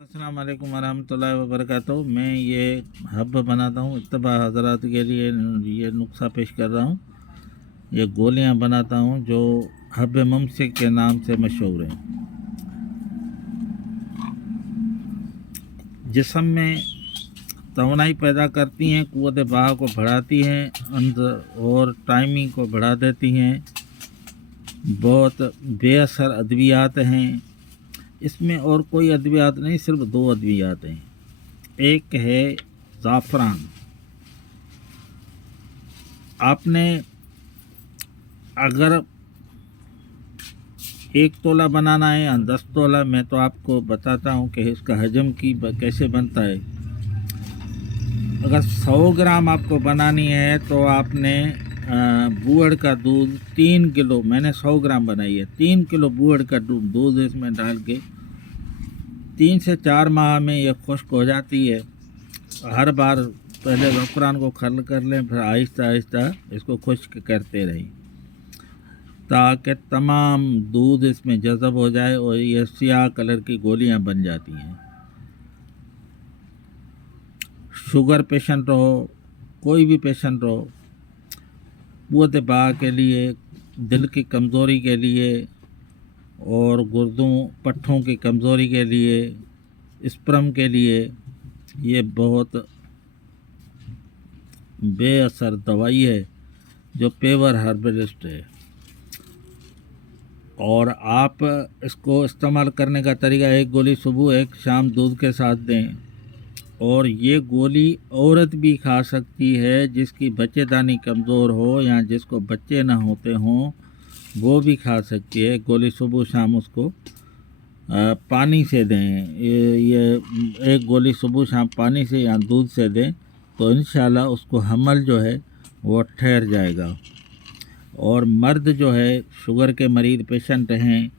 अस्सलाम वालेकुम वरहमतुल्लाहि वबरकातुहू। मैं ये हब बनाता हूँ, इत्तबा हज़रात के लिए ये नुस्खा पेश कर रहा हूँ। ये गोलियाँ बनाता हूँ जो हब मुमसिक के नाम से मशहूर हैं। जिस्म में तवानाई पैदा करती हैं, क़ुव्वत बहा को बढ़ाती हैं, अंदर और टाइमिंग को बढ़ा देती हैं। बहुत बेअसर अद्वियात हैं। इसमें और कोई अद्वियात नहीं, सिर्फ दो अद्वियात हैं। एक है ज़ाफ़रान। आपने अगर 1 तोला बनाना है या 10 तोला, मैं तो आपको बताता हूँ कि इसका हजम की कैसे बनता है। अगर 100 ग्राम आपको बनानी है तो आपने बूढ़ का दूध 3 किलो, मैंने 100 ग्राम बनाई है, 3 किलो बूढ़ का दूध इसमें डाल के 3 से 4 माह में ये खुश्क हो जाती है। हर बार पहले ज़ाफ़रान को खल कर लें, फिर आहिस्ता आहिस्ता इसको खुश्क करते रहें ताकि तमाम दूध इसमें जज़ब हो जाए और ये स्याह कलर की गोलियां बन जाती हैं। शुगर पेशेंट हो, कोई भी पेशेंट हो, क़ुव्वत बहा के लिए, दिल की कमज़ोरी के लिए और गुर्दों पट्ठों की कमज़ोरी के लिए, स्पर्म के लिए ये बहुत बेअसर दवाई है जो पेवर हर्बलिस्ट है। और आप इसको इस्तेमाल करने का तरीका, 1 गोली सुबह 1 शाम दूध के साथ दें। और ये गोली औरत भी खा सकती है जिसकी बच्चेदानी कमज़ोर हो या जिसको बच्चे ना होते हों, वो भी खा सकती है। 1 गोली सुबह शाम उसको पानी से दें। ये 1 गोली सुबह शाम पानी से या दूध से दें तो इंशाल्लाह उसको हमल जो है वो ठहर जाएगा। और मर्द जो है, शुगर के मरीज़ पेशेंट हैं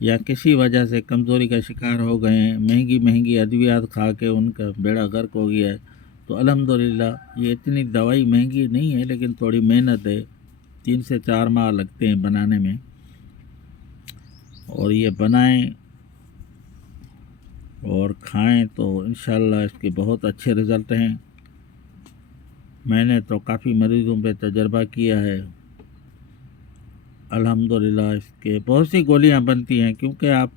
या किसी वजह से कमज़ोरी का शिकार हो गए हैं, महंगी महंगी अद्वियात खा के उनका बेड़ा गर्क हो गया है, तो अल्हम्दुलिल्लाह ये इतनी दवाई महंगी नहीं है लेकिन थोड़ी मेहनत है, 3 से 4 माह लगते हैं बनाने में। और ये बनाएं और खाएं तो इंशाल्लाह इसके बहुत अच्छे रिज़ल्ट हैं। मैंने तो काफ़ी मरीज़ों पे तजर्बा किया है। अल्हम्दुलिल्लाह इसके बहुत सी गोलियां बनती हैं, क्योंकि आप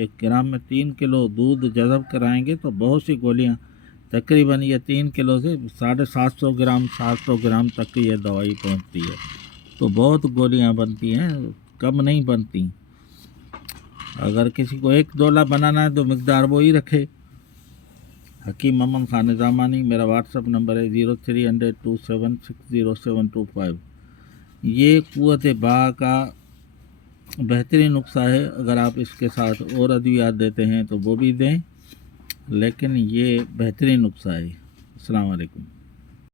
1 ग्राम में 3 किलो दूध जज़ब कराएंगे तो बहुत सी गोलियां, तकरीबन ये 3 किलो से 750 ग्राम 700 ग्राम तक ये दवाई पहुंचती है। तो बहुत गोलियां बनती हैं, कम नहीं बनती। अगर किसी को 1 तोला बनाना है तो मिकदार वो ही रखे। हकीम मोहम्मद खान ज़मानी, मेरा व्हाट्सअप नंबर है 0300276075। ये क़ुव्वत बहा का बेहतरीन नुस्खा है। अगर आप इसके साथ और अद्वियात देते हैं तो वो भी दें, लेकिन ये बेहतरीन नुस्खा है। अस्सलाम वालेकुम।